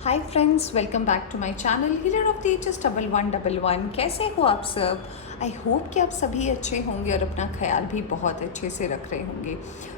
Hi friends, welcome back to my channel healer of the ages 1111। कैसे हो आप सब? आई होप कि आप सभी अच्छे होंगे और अपना ख्याल भी बहुत अच्छे से रख रहे होंगे।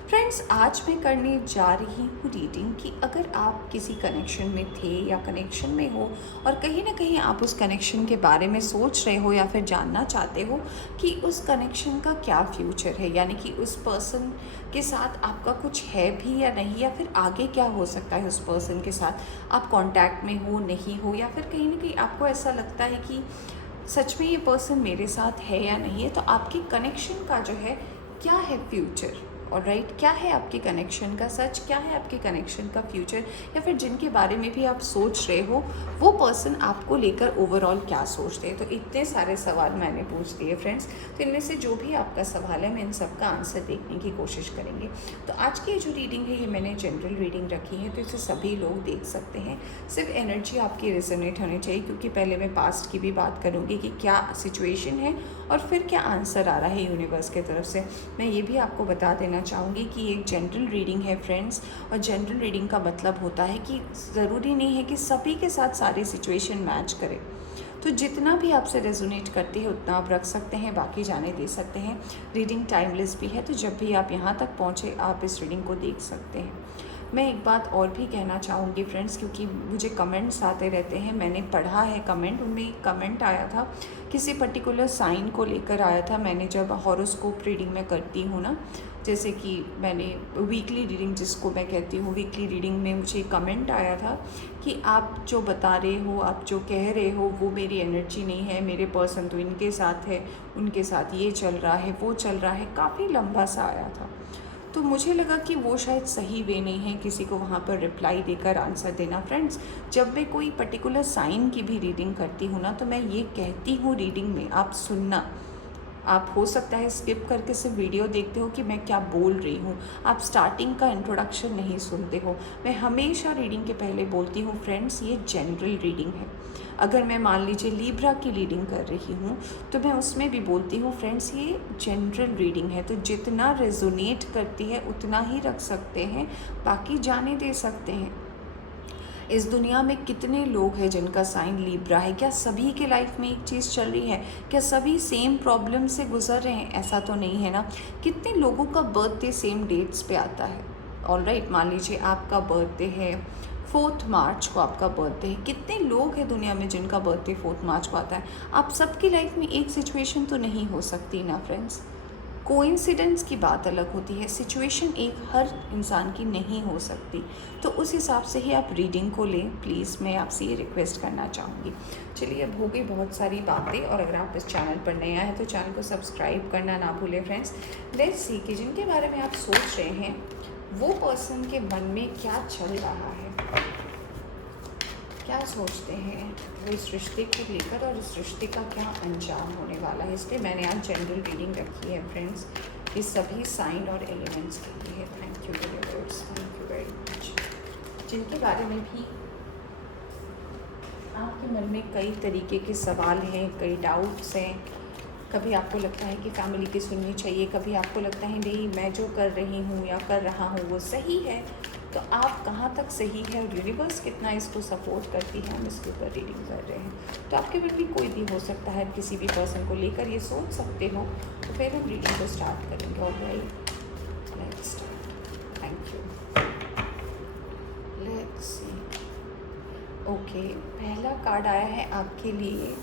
फ्रेंड्स, आज मैं करने जा रही हूँ रीडिंग कि अगर आप किसी कनेक्शन में थे या कनेक्शन में हो और कहीं ना कहीं आप उस कनेक्शन के बारे में सोच रहे हो या फिर जानना चाहते हो कि उस कनेक्शन का क्या फ्यूचर है, यानी कि उस पर्सन के साथ आपका कुछ है भी या नहीं, या फिर आगे क्या हो सकता है उस पर्सन के साथ, आप कांटेक्ट में हो नहीं हो, या फिर कहीं ना कहीं आपको ऐसा लगता है कि सच में ये पर्सन मेरे साथ है या नहीं है, तो आपके कनेक्शन का जो है क्या है फ्यूचर। और राइट, क्या है आपके कनेक्शन का सच, क्या है आपके कनेक्शन का फ्यूचर, या फिर जिनके बारे में भी आप सोच रहे हो वो पर्सन आपको लेकर ओवरऑल क्या सोचते हैं। तो इतने सारे सवाल मैंने पूछ दिए फ्रेंड्स, तो इनमें से जो भी आपका सवाल है मैं इन सब का आंसर देखने की कोशिश करेंगे। तो आज की जो रीडिंग है ये मैंने जनरल रीडिंग रखी है, तो इसे सभी लोग देख सकते हैं। सिर्फ एनर्जी आपकी रिजोनेट होनी चाहिए, क्योंकि पहले मैं पास्ट की भी बात करूँगी कि क्या सिचुएशन है और फिर क्या आंसर आ रहा है यूनिवर्स की तरफ से। मैं ये भी आपको बता देना चाहूँगी कि एक जनरल रीडिंग है फ्रेंड्स, और जनरल रीडिंग का मतलब होता है कि ज़रूरी नहीं है कि सभी के साथ सारे सिचुएशन मैच करें। तो जितना भी आपसे रेजोनेट करती है उतना आप रख सकते हैं, बाकी जाने दे सकते हैं। रीडिंग टाइमलेस भी है, तो जब भी आप यहाँ तक पहुँचे आप इस रीडिंग को देख सकते हैं। मैं एक बात और भी कहना चाहूँगी फ्रेंड्स, क्योंकि मुझे कमेंट्स आते रहते हैं, मैंने पढ़ा है कमेंट, उनमें एक कमेंट आया था किसी पर्टिकुलर साइन को लेकर आया था। मैंने जब हॉरोस्कोप रीडिंग में करती हूँ ना, जैसे कि मैंने वीकली रीडिंग जिसको मैं कहती हूँ, वीकली रीडिंग में मुझे कमेंट आया था कि आप जो बता रहे हो, आप जो कह रहे हो वो मेरी एनर्जी नहीं है, मेरे पर्सन तो इनके साथ है, उनके साथ ये चल रहा है, वो चल रहा है, काफ़ी लंबा सा आया था। तो मुझे लगा कि वो शायद सही वे नहीं है किसी को वहाँ पर रिप्लाई देकर आंसर देना। फ्रेंड्स, जब मैं कोई पर्टिकुलर साइन की भी रीडिंग करती हूँ ना, तो मैं ये कहती हूँ रीडिंग में, आप सुनना। आप हो सकता है स्किप करके सिर्फ वीडियो देखते हो कि मैं क्या बोल रही हूँ, आप स्टार्टिंग का इंट्रोडक्शन नहीं सुनते हो। मैं हमेशा रीडिंग के पहले बोलती हूँ फ्रेंड्स, ये जनरल रीडिंग है। अगर मैं मान लीजिए लीब्रा की रीडिंग कर रही हूँ तो मैं उसमें भी बोलती हूँ फ्रेंड्स, ये जनरल रीडिंग है, तो जितना रेजोनेट करती है उतना ही रख सकते हैं, बाकी जाने दे सकते हैं। इस दुनिया में कितने लोग हैं जिनका साइन लीब्रा है? क्या सभी के लाइफ में एक चीज़ चल रही है? क्या सभी सेम प्रॉब्लम से गुजर रहे हैं? ऐसा तो नहीं है ना। कितने लोगों का बर्थडे सेम डेट्स पे आता है? ऑलराइट, मान लीजिए आपका बर्थडे है 4 मार्च को, आपका बर्थडे है। कितने लोग हैं दुनिया में जिनका बर्थडे 4 मार्च को आता है? आप सबकी लाइफ में एक सिचुएशन तो नहीं हो सकती ना फ्रेंड्स। कोइंसिडेंस की बात अलग होती है, सिचुएशन एक हर इंसान की नहीं हो सकती। तो उस हिसाब से ही आप रीडिंग को लें प्लीज़, मैं आपसे ये रिक्वेस्ट करना चाहूँगी। चलिए, अब हो गई बहुत सारी बातें, और अगर आप इस चैनल पर नए आए हैं तो चैनल को सब्सक्राइब करना ना भूलें फ्रेंड्स। लेट्स सी कि जिनके बारे में आप सोच रहे हैं वो पर्सन के मन में क्या चल रहा है, क्या सोचते हैं वो इस रिश्ते को लेकर, और इस रिश्ते का क्या अंजाम होने वाला है। इसलिए मैंने आज जनरल रीडिंग रखी है फ्रेंड्स, ये सभी साइन और एलिमेंट्स के लिए है। Thank you universe, thank you very much. जिनके बारे में भी आपके मन में कई तरीके के सवाल हैं, कई डाउट्स हैं, कभी आपको लगता है कि फैमिली की सुननी चाहिए, कभी आपको लगता है नहीं मैं जो कर रही हूँ या कर रहा हूँ वो सही है, तो आप कहाँ तक सही है और यूनिवर्स कितना इसको सपोर्ट करती है, हम इसके ऊपर रीडिंग कर रहे हैं। तो आपके मन में कोई भी हो सकता है, किसी भी पर्सन को लेकर ये सोच सकते हो, तो फिर हम रीडिंग को स्टार्ट करेंगे। Alright, let's start. Thank you. Let's see. Okay, पहला कार्ड आया है आपके लिए।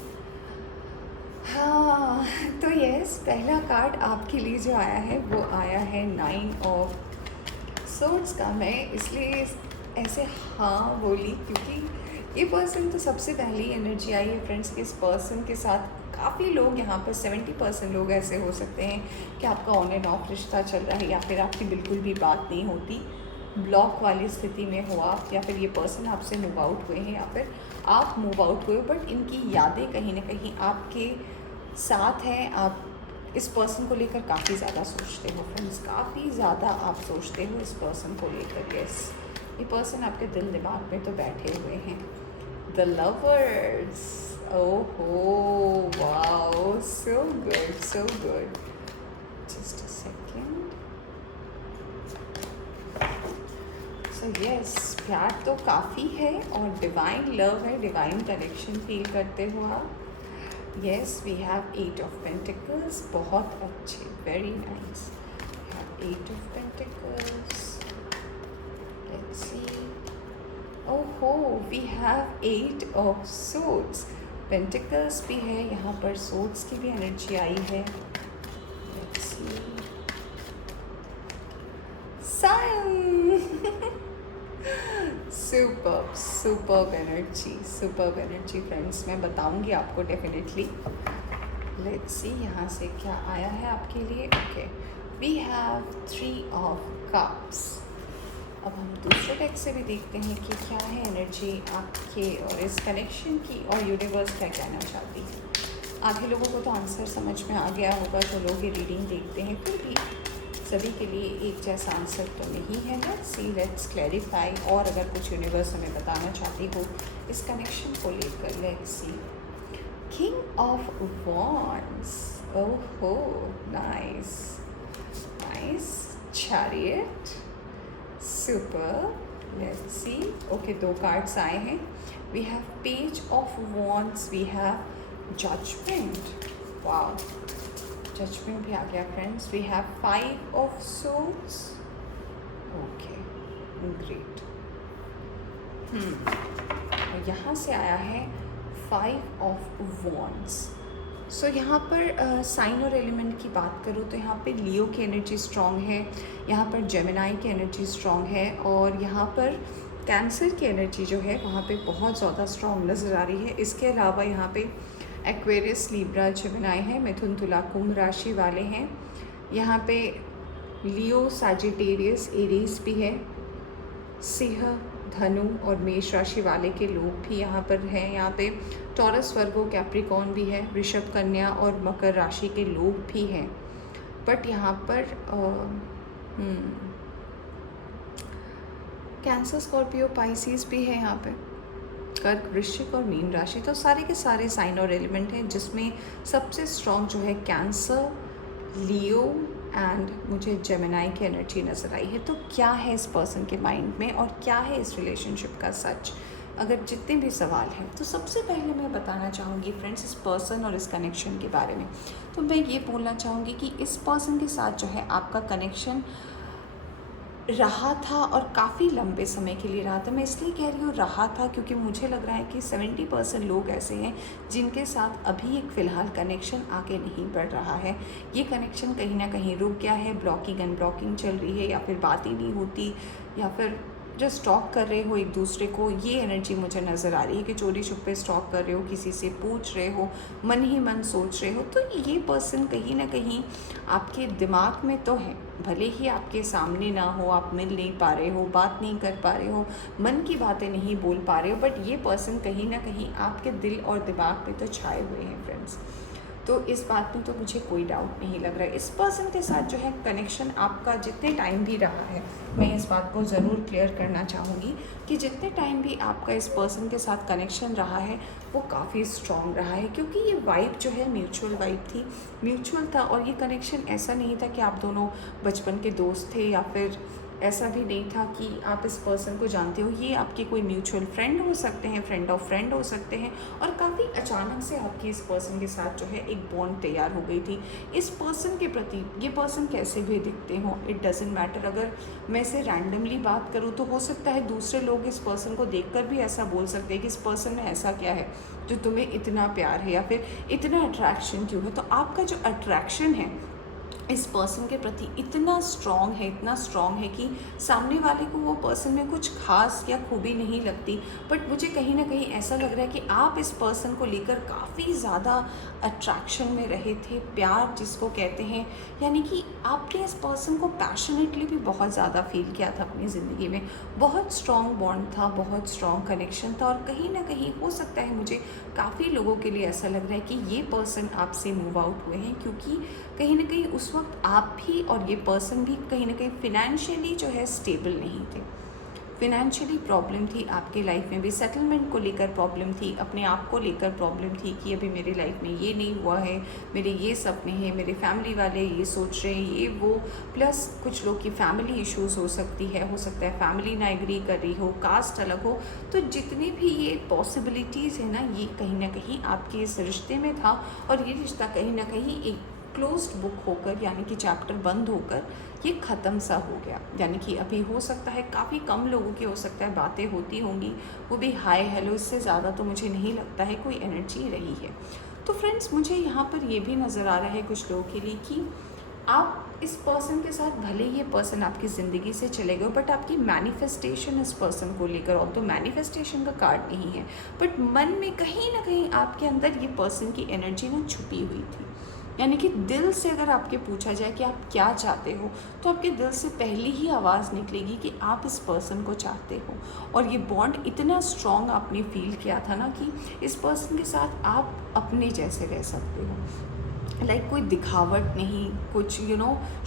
हाँ, तो यस, पहला कार्ड आपके लिए जो आया है वो आया है 9 ऑफ सोर्ड्स का। मैं इसलिए ऐसे हाँ बोली क्योंकि ये पर्सन तो सबसे पहली एनर्जी आई है फ्रेंड्स कि इस पर्सन के साथ काफ़ी लोग, यहाँ पर 70% लोग ऐसे हो सकते हैं कि आपका ऑन एंड ऑफ रिश्ता चल रहा है, या फिर आपकी बिल्कुल भी बात नहीं होती, ब्लॉक वाली स्थिति में हो आप, या फिर ये पर्सन आपसे मूव आउट हुए हैं, या फिर आप मूव आउट हुए, बट इनकी यादें कहीं ना कहीं आपके साथ हैं। आप इस पर्सन को लेकर काफ़ी ज़्यादा सोचते हो फ्रेंड्स, काफ़ी ज़्यादा आप सोचते हो इस पर्सन को लेकर। यस, ये पर्सन आपके दिल दिमाग में तो बैठे हुए हैं। द लवर्स, ओहो wow, so good so good. Just a second. So yes, प्यार तो काफ़ी है और डिवाइन लव है, डिवाइन कनेक्शन फील करते हो आप। Yes, we have 8 of pentacles, बहुत अच्छे, very nice. We have 8 of pentacles, let's see. ओहो, we have 8 of swords, pentacles भी है यहाँ पर, सोर्ड्स की भी एनर्जी आई है। Let's see, sun. Superb, superb energy, superb energy friends, मैं बताऊंगी आपको डेफिनेटली। लेट्स सी यहाँ से क्या आया है आपके लिए। Okay, we have 3 of cups. अब हम दूसरे डेक से भी देखते हैं कि क्या है एनर्जी आपके और इस कनेक्शन की, और यूनिवर्स क्या कहना चाहती है। आधे लोगों को तो आंसर समझ में आ गया होगा जो लोग ये रीडिंग देखते हैं, फिर भी सभी के लिए एक जैसा आंसर तो नहीं है। Let's C, let's clarify. और अगर कुछ यूनिवर्स हमें बताना चाहती हो इस कनेक्शन को लेकर, let's see. King of wands, ओहो nice nice. Chariot, super, let's see. Okay, 2 cards आए हैं। We have page of wands, we have judgement, wow, judgement भी आ गया friends. We have 5 of swords, okay, great. यहाँ से आया है 5 ऑफ वॉन्ड्स। सो यहाँ पर साइन और एलिमेंट की बात करूँ तो यहाँ पे लियो की एनर्जी स्ट्रॉन्ग है, यहाँ पर जेमिनाई की एनर्जी स्ट्रॉन्ग है, और यहाँ पर कैंसर की एनर्जी जो है वहाँ पे बहुत ज़्यादा स्ट्रॉन्ग नज़र आ रही है। इसके अलावा यहाँ पे एक्वेरियस, लीब्रा, जेमिनाई है, मिथुन, तुला, कुंभ राशि वाले हैं। यहाँ पे लियो, सैजिटेरियस, एरीज भी है, सिंह, धनु और मेष राशि वाले के लोग भी यहाँ पर हैं। यहाँ पे टॉरस, वर्गो, कैप्रिकॉर्न भी है, वृषभ, कन्या और मकर राशि के लोग भी हैं। बट यहाँ पर कैंसर, स्कॉर्पियो, पाइसिस भी है यहाँ पे, कर्क, वृश्चिक और मीन राशि। तो सारे के सारे साइन और एलिमेंट हैं जिसमें सबसे स्ट्रॉन्ग जो है कैंसर, लियो एंड मुझे जेमिनाई की एनर्जी नज़र आई है। तो क्या है इस पर्सन के माइंड में और क्या है इस रिलेशनशिप का सच, अगर जितने भी सवाल हैं, तो सबसे पहले मैं बताना चाहूँगी फ्रेंड्स इस पर्सन और इस कनेक्शन के बारे में। तो मैं ये बोलना चाहूँगी कि इस पर्सन के साथ जो है आपका कनेक्शन रहा था और काफ़ी लंबे समय के लिए रहा था। मैं इसलिए कह रही हूँ रहा था क्योंकि मुझे लग रहा है कि 70% लोग ऐसे हैं जिनके साथ अभी एक फ़िलहाल कनेक्शन आगे नहीं बढ़ रहा है। ये कनेक्शन कहीं ना कहीं रुक गया है, ब्लॉकिंग अनब्लॉकिंग चल रही है, या फिर बात ही नहीं होती, या फिर जो स्टॉक कर रहे हो एक दूसरे को, ये एनर्जी मुझे नज़र आ रही है कि चोरी छुपे स्टॉक कर रहे हो, किसी से पूछ रहे हो, मन ही मन सोच रहे हो। तो ये पर्सन कहीं ना कहीं आपके दिमाग में तो है, भले ही आपके सामने ना हो, आप मिल नहीं पा रहे हो, बात नहीं कर पा रहे हो, मन की बातें नहीं बोल पा रहे हो, बट ये पर्सन कहीं ना कहीं आपके दिल और दिमाग पे तो छाए हुए हैं फ्रेंड्स। तो इस बात में तो मुझे कोई डाउट नहीं लग रहा है। इस पर्सन के साथ जो है कनेक्शन आपका जितने टाइम भी रहा है, मैं इस बात को ज़रूर क्लियर करना चाहूँगी कि जितने टाइम भी आपका इस पर्सन के साथ कनेक्शन रहा है वो काफ़ी स्ट्रॉन्ग रहा है, क्योंकि ये वाइब जो है म्यूचुअल वाइब थी, म्यूचुअल था। और ये कनेक्शन ऐसा नहीं था कि आप दोनों बचपन के दोस्त थे, या फिर ऐसा भी नहीं था कि आप इस पर्सन को जानते हो। ये आपके कोई म्यूचुअल फ्रेंड हो सकते हैं, फ्रेंड ऑफ फ्रेंड हो सकते हैं, और काफ़ी अचानक से आपकी इस पर्सन के साथ जो है एक बॉन्ड तैयार हो गई थी। इस पर्सन के प्रति ये पर्सन कैसे भी दिखते हो, इट डजेंट मैटर। अगर मैं इसे रैंडमली बात करूँ तो हो सकता है दूसरे लोग इस पर्सन को देखकर भी ऐसा बोल सकते हैं कि इस पर्सन में ऐसा क्या है जो तुम्हें इतना प्यार है, या फिर इतना अट्रैक्शन क्यों है। तो आपका जो अट्रैक्शन है इस पर्सन के प्रति इतना स्ट्रॉन्ग है, इतना स्ट्रॉन्ग है कि सामने वाले को वो पर्सन में कुछ खास या खूबी नहीं लगती, बट मुझे कहीं ना कहीं ऐसा लग रहा है कि आप इस पर्सन को लेकर काफ़ी ज़्यादा अट्रैक्शन में रहे थे, प्यार जिसको कहते हैं, यानी कि आपने इस पर्सन को पैशनेटली भी बहुत ज़्यादा फील किया था अपनी ज़िंदगी में। बहुत स्ट्रॉन्ग बॉन्ड था, बहुत स्ट्रॉन्ग कनेक्शन था, और कहीं ना कहीं हो सकता है मुझे काफ़ी लोगों के लिए ऐसा लग रहा है कि ये पर्सन आपसे मूव आउट हुए हैं, क्योंकि कहीं ना कहीं उस वक्त आप भी और ये पर्सन भी कहीं ना कहीं फिनेंशियली जो है स्टेबल नहीं थे। फिनेंशियली प्रॉब्लम थी आपके लाइफ में भी, सेटलमेंट को लेकर प्रॉब्लम थी, अपने आप को लेकर प्रॉब्लम थी कि अभी मेरी लाइफ में ये नहीं हुआ है, मेरे ये सपने हैं, मेरे फैमिली वाले ये सोच रहे हैं, ये वो, प्लस कुछ लोग की फैमिली इश्यूज हो सकती है, हो सकता है फैमिली ना एग्री कर रही हो, कास्ट अलग हो। तो जितनी भी ये पॉसिबिलिटीज़ है ना, ये कहीं ना कहीं आपके इस रिश्ते में था, और ये रिश्ता कहीं ना कहीं एक क्लोज्ड बुक होकर, यानी कि चैप्टर बंद होकर ये ख़त्म सा हो गया। यानी कि अभी हो सकता है काफ़ी कम लोगों की हो सकता है बातें होती होंगी, वो भी हाय हेलो, इससे ज़्यादा तो मुझे नहीं लगता है कोई एनर्जी रही है। तो फ्रेंड्स, मुझे यहाँ पर ये भी नज़र आ रहा है कुछ लोगों के लिए कि आप इस पर्सन के साथ, भले ये पर्सन आपकी ज़िंदगी से चले गए, बट आपकी मैनिफेस्टेशन इस पर्सन को लेकर, और तो मैनिफेस्टेशन का कार्ड नहीं है, बट मन में कहीं ना कहीं आपके अंदर ये पर्सन की एनर्जी ना छुपी हुई थी। यानी कि दिल से अगर आपके पूछा जाए कि आप क्या चाहते हो, तो आपके दिल से पहली ही आवाज़ निकलेगी कि आप इस पर्सन को चाहते हो। और ये बॉन्ड इतना स्ट्रॉन्ग आपने फील किया था ना कि इस पर्सन के साथ आप अपने जैसे रह सकते हो। कोई दिखावट नहीं, कुछ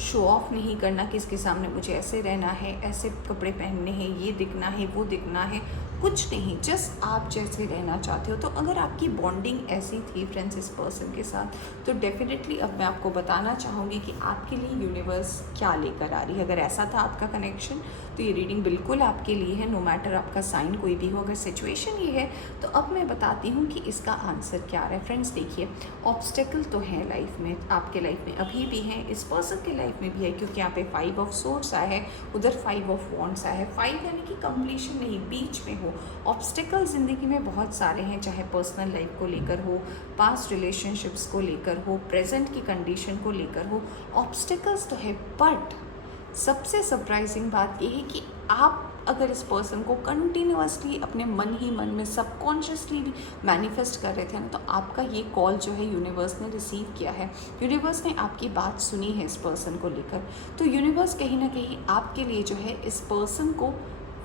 शो ऑफ नहीं करना कि इसके सामने मुझे ऐसे रहना है, ऐसे कपड़े पहनने हैं, ये दिखना है, वो दिखना है, कुछ नहीं, जस्ट आप जैसे रहना चाहते हो। तो अगर आपकी बॉन्डिंग ऐसी थी फ्रेंड्स इस पर्सन के साथ, तो डेफिनेटली अब मैं आपको बताना चाहूँगी कि आपके लिए यूनिवर्स क्या लेकर आ रही है। अगर ऐसा था आपका कनेक्शन, तो ये रीडिंग बिल्कुल आपके लिए है, नो मैटर आपका साइन कोई भी हो। अगर सिचुएशन ये है, तो अब मैं बताती हूँ कि इसका आंसर क्या आ रहा है। फ्रेंड्स देखिए, ऑब्स्टेकल तो है लाइफ में, आपके लाइफ में अभी भी हैं, इस पर्सन के लाइफ में भी है, क्योंकि यहाँ पे 5 ऑफ सोर्ड्स आया है, उधर 5 ऑफ वॉन्ड्स आया है। 5 यानी कि कंप्लीशन नहीं, बीच में हो। ऑब्स्टेकल ज़िंदगी में बहुत सारे हैं, चाहे पर्सनल लाइफ को लेकर हो, पास्ट रिलेशनशिप्स को लेकर हो, प्रेजेंट की कंडीशन को लेकर हो, ऑब्स्टेकल्स तो है। बट सबसे सरप्राइजिंग बात यह है कि आप अगर इस पर्सन को कंटिन्यूअसली अपने मन ही मन में सबकॉन्शियसली भी मैनिफेस्ट कर रहे थे ना, तो आपका ये कॉल जो है यूनिवर्स ने रिसीव किया है, यूनिवर्स ने आपकी बात सुनी है इस पर्सन को लेकर। तो यूनिवर्स कहीं ना कहीं आपके लिए जो है इस पर्सन को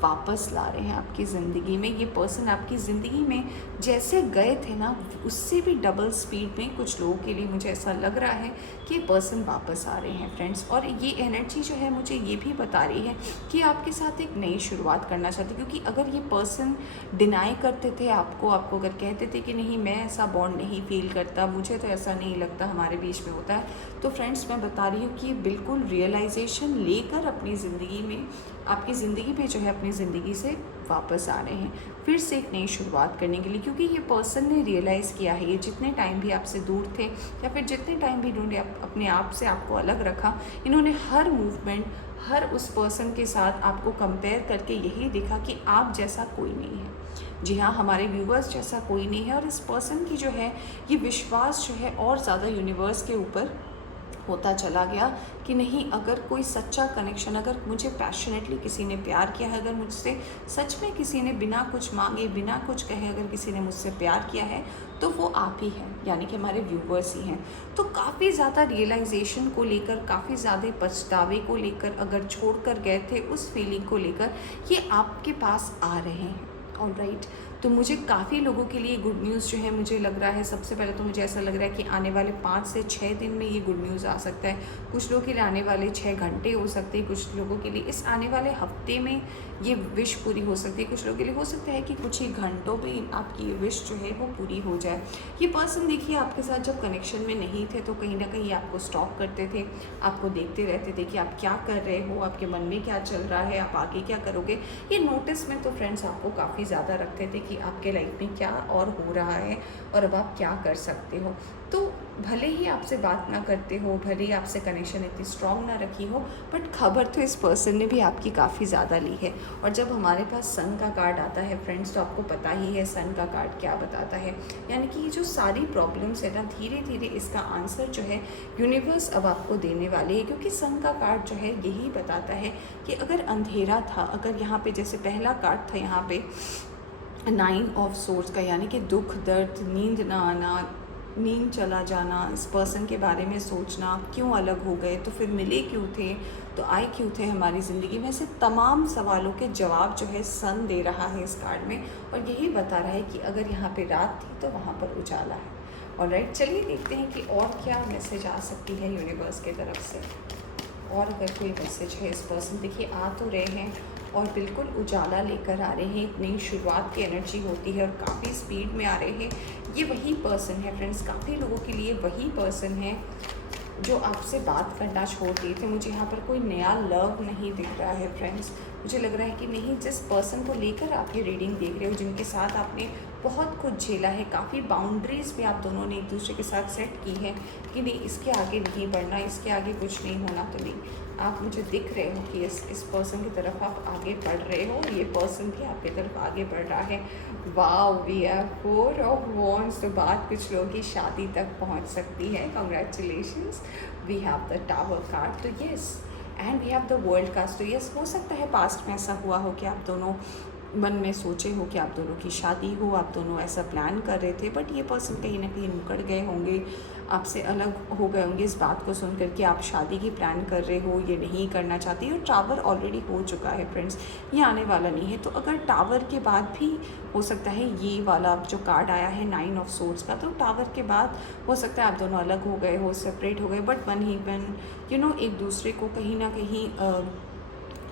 वापस ला रहे हैं आपकी ज़िंदगी में। ये पर्सन आपकी ज़िंदगी में जैसे गए थे ना, उससे भी डबल स्पीड में कुछ लोगों के लिए मुझे ऐसा लग रहा है कि ये पर्सन वापस आ रहे हैं फ्रेंड्स। और ये एनर्जी जो है मुझे ये भी बता रही है कि आपके साथ एक नई शुरुआत करना चाहते, क्योंकि अगर ये पर्सन डिनाई करते थे आपको अगर कहते थे कि नहीं मैं ऐसा बॉन्ड नहीं फील करता, मुझे तो ऐसा नहीं लगता हमारे बीच में होता है, तो फ्रेंड्स मैं बता रही हूँ कि बिल्कुल रियलाइजेशन लेकर अपनी ज़िंदगी में, आपकी ज़िंदगी पे जो है अपनी ज़िंदगी से वापस आ रहे हैं फिर से एक नई शुरुआत करने के लिए। क्योंकि ये पर्सन ने रियलाइज़ किया है, ये जितने टाइम भी आपसे दूर थे या फिर जितने टाइम भी इन्होंने अपने आप से आपको अलग रखा, इन्होंने हर मूवमेंट, हर उस पर्सन के साथ आपको कंपेयर करके यही देखा कि आप जैसा कोई नहीं है। जी हाँ, हमारे व्यूवर्स जैसा कोई नहीं है। और इस पर्सन की जो है ये विश्वास जो है और ज़्यादा यूनिवर्स के ऊपर होता चला गया कि नहीं, अगर कोई सच्चा कनेक्शन, अगर मुझे पैशनेटली किसी ने प्यार किया है, अगर मुझसे सच में किसी ने बिना कुछ मांगे, बिना कुछ कहे अगर किसी ने मुझसे प्यार किया है, तो वो आप ही हैं, यानी कि हमारे व्यूवर्स ही हैं। तो काफ़ी ज़्यादा रियलाइजेशन को लेकर, काफ़ी ज़्यादा पछतावे को लेकर, अगर छोड़ कर गए थे उस फीलिंग को लेकर, ये आपके पास आ रहे हैं। ऑलराइट, तो मुझे काफ़ी लोगों के लिए गुड न्यूज़ जो है मुझे लग रहा है, सबसे पहले तो मुझे ऐसा लग रहा है कि आने वाले 5 से 6 दिन में ये गुड न्यूज़ आ सकता है। कुछ लोगों के लिए आने वाले 6 घंटे हो सकते हैं, कुछ लोगों के लिए इस आने वाले हफ्ते में ये विश पूरी हो सकती है, कुछ लोगों के लिए हो सकता है कि कुछ ही घंटों में आपकी ये विश जो है वो पूरी हो जाए। ये पर्सन देखिए आपके साथ जब कनेक्शन में नहीं थे तो कहीं ना कहीं आपको स्टॉक करते थे, आपको देखते रहते थे कि आप क्या कर रहे हो, आपके मन में क्या चल रहा है, आप आगे क्या करोगे। ये नोटिस में तो फ्रेंड्स आपको काफ़ी ज़्यादा रखते थे कि आपके लाइफ में क्या और हो रहा है और अब आप क्या कर सकते हो। तो भले ही आपसे बात ना करते हो, भले ही आपसे कनेक्शन इतनी स्ट्रॉन्ग ना रखी हो, बट खबर तो इस पर्सन ने भी आपकी काफ़ी ज़्यादा ली है। और जब हमारे पास सन का कार्ड आता है फ्रेंड्स, तो आपको पता ही है सन का कार्ड क्या बताता है, यानी कि ये जो सारी प्रॉब्लम्स है ना, धीरे धीरे इसका आंसर जो है यूनिवर्स अब आपको देने वाले है। क्योंकि सन का कार्ड जो है यही बताता है कि अगर अंधेरा था, अगर यहाँ पे जैसे पहला कार्ड था यहाँ पे 9 ऑफ सोर्ड्स का, यानी कि दुख, दर्द, नींद ना आना, नींद चला जाना, इस पर्सन के बारे में सोचना, क्यों अलग हो गए, तो फिर मिले क्यों थे, तो आए क्यों थे हमारी ज़िंदगी में, से तमाम सवालों के जवाब जो है सन दे रहा है इस कार्ड में। और यही बता रहा है कि अगर यहाँ पे रात थी तो वहाँ पर उजाला है। ऑलराइट, चलिए देखते हैं कि और क्या मैसेज आ सकती है यूनिवर्स की तरफ से। और अगर कोई मैसेज है इस पर्सन, देखिए आ तो रहे हैं और बिल्कुल उजाला लेकर आ रहे हैं, एक नई शुरुआत की एनर्जी होती है और काफ़ी स्पीड में आ रहे हैं। ये वही पर्सन है फ्रेंड्स, काफ़ी लोगों के लिए वही पर्सन है जो आपसे बात करना छोड़ दिए थे। मुझे यहाँ पर कोई नया लव नहीं दिख रहा है फ्रेंड्स, मुझे लग रहा है कि नहीं, जिस पर्सन को लेकर आप ये रीडिंग देख रहे हो, जिनके साथ आपने बहुत कुछ झेला है, काफ़ी बाउंड्रीज भी आप दोनों ने एक दूसरे के साथ सेट की है कि नहीं इसके आगे नहीं बढ़ना, इसके आगे कुछ नहीं होना, तो नहीं, आप मुझे दिख रहे हो कि इस पर्सन की तरफ आप आगे बढ़ रहे हो, ये पर्सन भी आपकी तरफ आगे बढ़ रहा है। वाव, वी हैव 4 ऑफ वॉन्ड्स, तो बात कुछ लोगों की शादी तक पहुंच सकती है। Congratulations, we have the tower card, तो yes, and we have the world cast, तो यस, हो सकता है पास्ट में ऐसा हुआ हो कि आप दोनों मन में सोचे हो कि आप दोनों की शादी हो, आप दोनों ऐसा प्लान कर रहे थे, बट ये पर्सन कहीं ना कहीं मुकर गए होंगे, आपसे अलग हो गए होंगे इस बात को सुनकर कि आप शादी की प्लान कर रहे हो, ये नहीं करना चाहती। और टावर ऑलरेडी हो चुका है फ्रेंड्स, ये आने वाला नहीं है। तो अगर टावर के बाद भी हो सकता है, ये वाला जो कार्ड आया है 9 ऑफ सोर्ड्स का, तो टावर के बाद हो सकता है आप दोनों अलग हो गए हो, सेपरेट हो गए, बट वन ही वन एक दूसरे को कहीं ना कहीं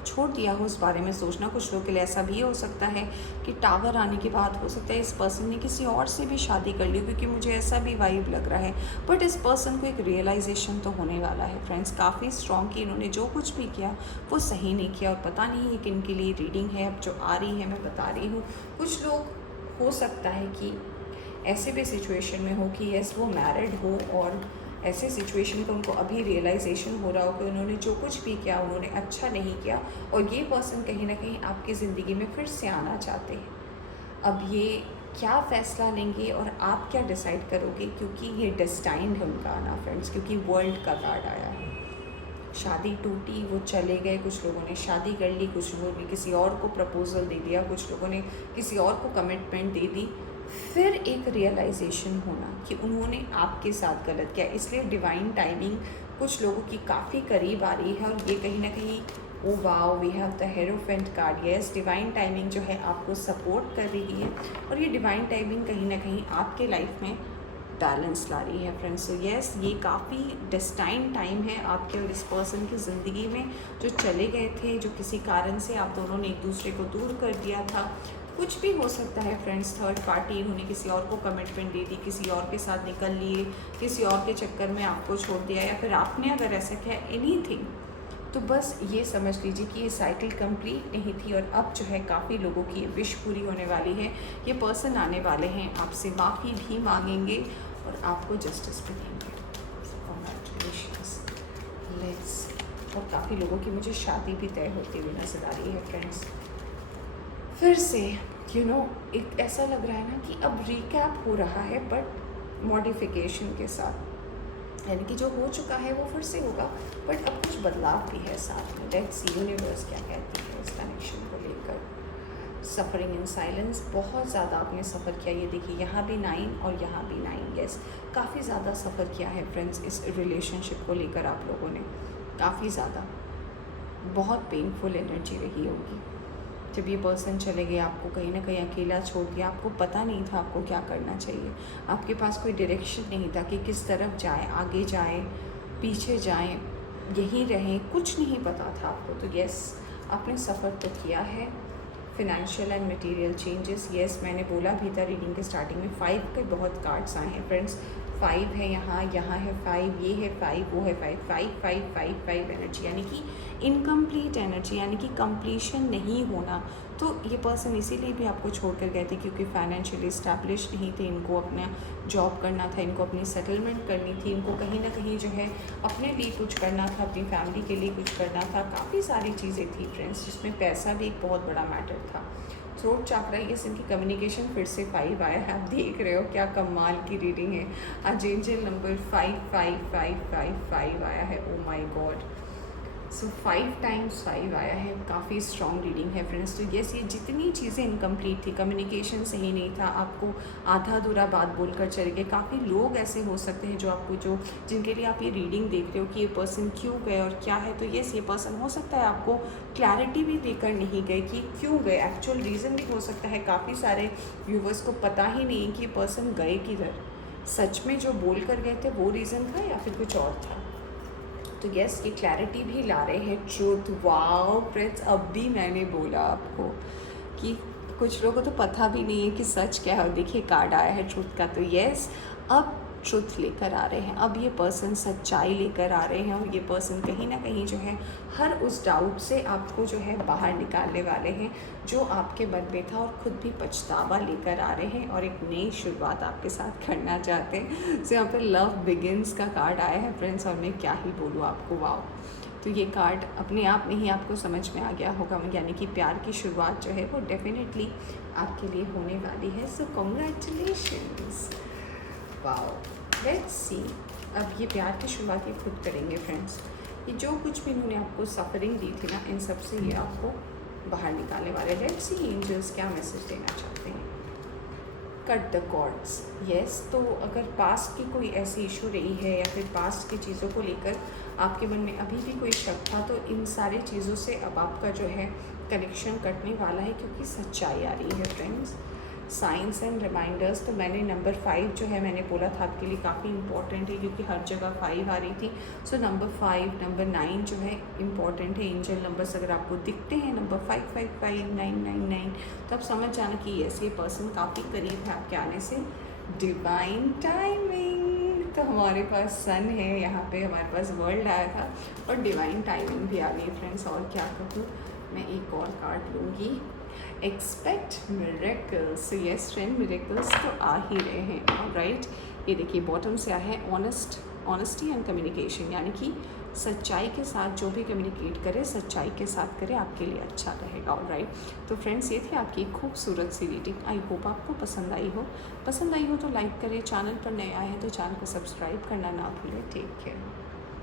छोड़ दिया हो उस बारे में सोचना। कुछ लोगों के लिए ऐसा भी हो सकता है कि टावर आने के बाद हो सकता है इस पर्सन ने किसी और से भी शादी कर ली, क्योंकि मुझे ऐसा भी वाइब लग रहा है। बट इस पर्सन को एक रियलाइजेशन तो होने वाला है फ्रेंड्स, काफ़ी स्ट्रॉन्ग कि इन्होंने जो कुछ भी किया वो सही नहीं किया। और पता नहीं है किन के लिए रीडिंग है अब जो आ रही है, मैं बता रही हूँ। कुछ लोग हो सकता है कि ऐसे भी सिचुएशन में हो कि यस वो मैरिड हो और ऐसे सिचुएशन का उनको अभी रियलाइजेशन हो रहा हो कि उन्होंने जो कुछ भी किया उन्होंने अच्छा नहीं किया, और ये पर्सन कहीं ना कहीं आपकी ज़िंदगी में फिर से आना चाहते हैं। अब ये क्या फ़ैसला लेंगे और आप क्या डिसाइड करोगे, क्योंकि ये डेस्टाइंड है उनका आना फ्रेंड्स, क्योंकि वर्ल्ड का कार्ड आया है। शादी टूटी, वो चले गए, कुछ लोगों ने शादी कर ली, कुछ लोगों ने किसी और को प्रपोज़ल दे दिया, कुछ लोगों ने किसी और को कमिटमेंट दे दी, फिर एक रियलाइजेशन होना कि उन्होंने आपके साथ गलत किया। इसलिए डिवाइन टाइमिंग कुछ लोगों की काफ़ी करीब आ रही है, और ये कहीं ना कहीं, oh wow, we have the hierophant card, yes, divine timing जो है आपको सपोर्ट कर रही है, और ये डिवाइन टाइमिंग कहीं ना कहीं आपके लाइफ में बैलेंस ला रही है फ्रेंड्स। सो यस, ये काफ़ी डेस्टाइन टाइम है आपके और इस पर्सन की ज़िंदगी में, जो चले गए थे, जो किसी कारण से आप दोनों ने एक दूसरे को दूर कर दिया था। कुछ भी हो सकता है फ्रेंड्स, थर्ड पार्टी, उन्होंने किसी और को कमिटमेंट दे दी, किसी और के साथ निकल लिए, किसी और के चक्कर में आपको छोड़ दिया, या फिर आपने अगर ऐसा किया एनीथिंग, तो बस ये समझ लीजिए कि ये साइकिल कंप्लीट नहीं थी, और अब जो है काफ़ी लोगों की ये विश पूरी होने वाली है। ये पर्सन आने वाले हैं, आपसे माफ़ी भी मांगेंगे और आपको जस्टिस भी देंगे। कॉन्ग्रेचुलेशंस, लेट्स, और काफ़ी लोगों की मुझे शादी भी तय होती हुई नजर आ रही है फ्रेंड्स। फिर से एक ऐसा लग रहा है ना कि अब रिकैप हो रहा है, बट मॉडिफिकेशन के साथ, यानी कि जो हो चुका है वो फिर से होगा, बट अब कुछ बदलाव भी है साथ में। लेट्स सी यूनिवर्स क्या कहती है इस कनेक्शन को लेकर। सफ़रिंग इन साइलेंस, बहुत ज़्यादा आपने सफ़र किया, ये देखिए यहाँ भी 9 और यहाँ भी 9, यस, काफ़ी ज़्यादा सफ़र किया है फ्रेंड्स इस रिलेशनशिप को लेकर आप लोगों ने, काफ़ी ज़्यादा, बहुत पेनफुल एनर्जी रही होगी जब ये पर्सन चले गए, आपको कहीं ना कहीं अकेला छोड़ दिया, आपको पता नहीं था आपको क्या करना चाहिए, आपके पास कोई डायरेक्शन नहीं था कि किस तरफ जाएं, आगे जाएं, पीछे जाएं, यहीं रहें, कुछ नहीं पता था आपको। तो यस, आपने सफ़र तो किया है। Financial and material changes, yes, मैंने बोला भी था रीडिंग के स्टार्टिंग में, 5 के बहुत कार्ड्स आए हैं फ्रेंड्स। 5 है यहाँ, यहाँ है 5, ये है 5, वो है 5, 5 5 5 5 एनर्जी, यानी कि इनकम्प्लीट एनर्जी, यानी कि कंप्लीशन नहीं होना। तो ये पर्सन इसीलिए भी आपको छोड़ कर गए थे क्योंकि फाइनेंशियली इस्टेब्लिश नहीं थे, इनको अपना जॉब करना था, इनको अपनी सेटलमेंट करनी थी, इनको कहीं ना कहीं जो है अपने लिए कुछ करना था, अपनी फैमिली के लिए कुछ करना था, काफ़ी सारी चीज़ें थी फ्रेंड्स, जिसमें पैसा भी एक बहुत बड़ा मैटर था। थ्रोट चक्रा, ये इनकी कम्युनिकेशन फिर से 5 आया है, आप देख रहे हो क्या कमाल की रीडिंग है। आज एंजल नंबर 5 आया है, oh my God. So 5 times 5 आया है, काफ़ी स्ट्रॉन्ग रीडिंग है फ्रेंड्स। तो यस, ये जितनी चीज़ें इनकम्प्लीट थी, कम्युनिकेशन सही नहीं था, आपको आधा अधूरा बात बोलकर चले गए। काफ़ी लोग ऐसे हो सकते हैं जो आपको, जो जिनके लिए आप ये रीडिंग देख रहे हो कि ये पर्सन क्यों गए और क्या है। तो यस, ये पर्सन हो सकता है आपको क्लैरिटी भी देकर नहीं गए कि क्यों गए, एक्चुअल रीज़न भी हो सकता है। काफ़ी सारे व्यूवर्स को पता ही नहीं कि ये पर्सन गए किधर, सच में जो बोल कर गए थे वो रीज़न था या फिर कुछ और था। तो यस, ये क्लैरिटी भी ला रहे हैं, ट्रूथ। वाओ फ्रेंड्स, अब भी मैंने बोला आपको कि कुछ लोगों को तो पता भी नहीं है कि सच क्या है। देखिए कार्ड आया है ट्रुथ का, तो यस, अब ट्रुथ लेकर आ रहे हैं, अब ये पर्सन सच्चाई लेकर आ रहे हैं, और ये पर्सन कहीं ना कहीं जो है हर उस डाउट से आपको जो है बाहर निकालने वाले हैं जो आपके मन में था, और ख़ुद भी पछतावा लेकर आ रहे हैं और एक नई शुरुआत आपके साथ करना चाहते हैं। सो यहाँ पर लव बिगिंस का कार्ड आया है फ्रेंड्स, और मैं क्या ही बोलूँ आपको। वाओ, तो ये कार्ड अपने आप में ही आपको समझ में आ गया होगा, यानी कि प्यार की शुरुआत जो है वो डेफिनेटली आपके लिए होने वाली है। सो कॉन्ग्रेचुलेशंस। वाओ, लेट्स सी, अब ये प्यार की शुरुआत ये खुद करेंगे फ्रेंड्स। ये जो कुछ भी इन्होंने आपको सफरिंग दी थी ना, इन सब से ये आपको बाहर निकालने वाले। लेट्स सी एंजल्स क्या मैसेज देना चाहते हैं। Cut the chords. यस, तो अगर पास्ट की कोई ऐसी इशू रही है या फिर पास्ट की चीज़ों को लेकर आपके मन में अभी भी कोई शक था, तो इन सारी चीज़ों से अब आपका जो है कनेक्शन कटने वाला है, क्योंकि सच्चाई आ रही है फ्रेंड्स। साइंस एंड रिमाइंडर्स, तो मैंने नंबर 5 जो है मैंने बोला था आपके लिए काफ़ी इंपॉर्टेंट है, क्योंकि हर जगह 5 आ रही थी। सो नंबर 5, नंबर 9 जो है इंपॉर्टेंट है। एंजल नंबर्स अगर आपको दिखते हैं नंबर 5559999, तो आप समझ जाना कि यस, ये पर्सन काफ़ी करीब है आपके आने से। डिवाइन टाइमिंग, तो हमारे पास सन है यहाँ पे, हमारे पास वर्ल्ड आया था, और डिवाइन टाइमिंग भी आ रही है फ्रेंड्स। और क्या कहूँ, मैं एक और कार्ड लूँगी। Expect miracles. Yes friend, miracles तो आ ही रहे हैं। राइट, ये देखिए बॉटम से आया है ऑनेस्टी एंड कम्युनिकेशन, यानी कि सच्चाई के साथ जो भी कम्युनिकेट करे, सच्चाई के साथ करे, आपके लिए अच्छा रहेगा। राइट, तो फ्रेंड्स ये थी आपकी खूबसूरत सी रीडिंग। आई होप आपको पसंद आई हो तो लाइक करें, चैनल पर नए आए हैं तो चैनल को सब्सक्राइब करना ना भूलें। Take care.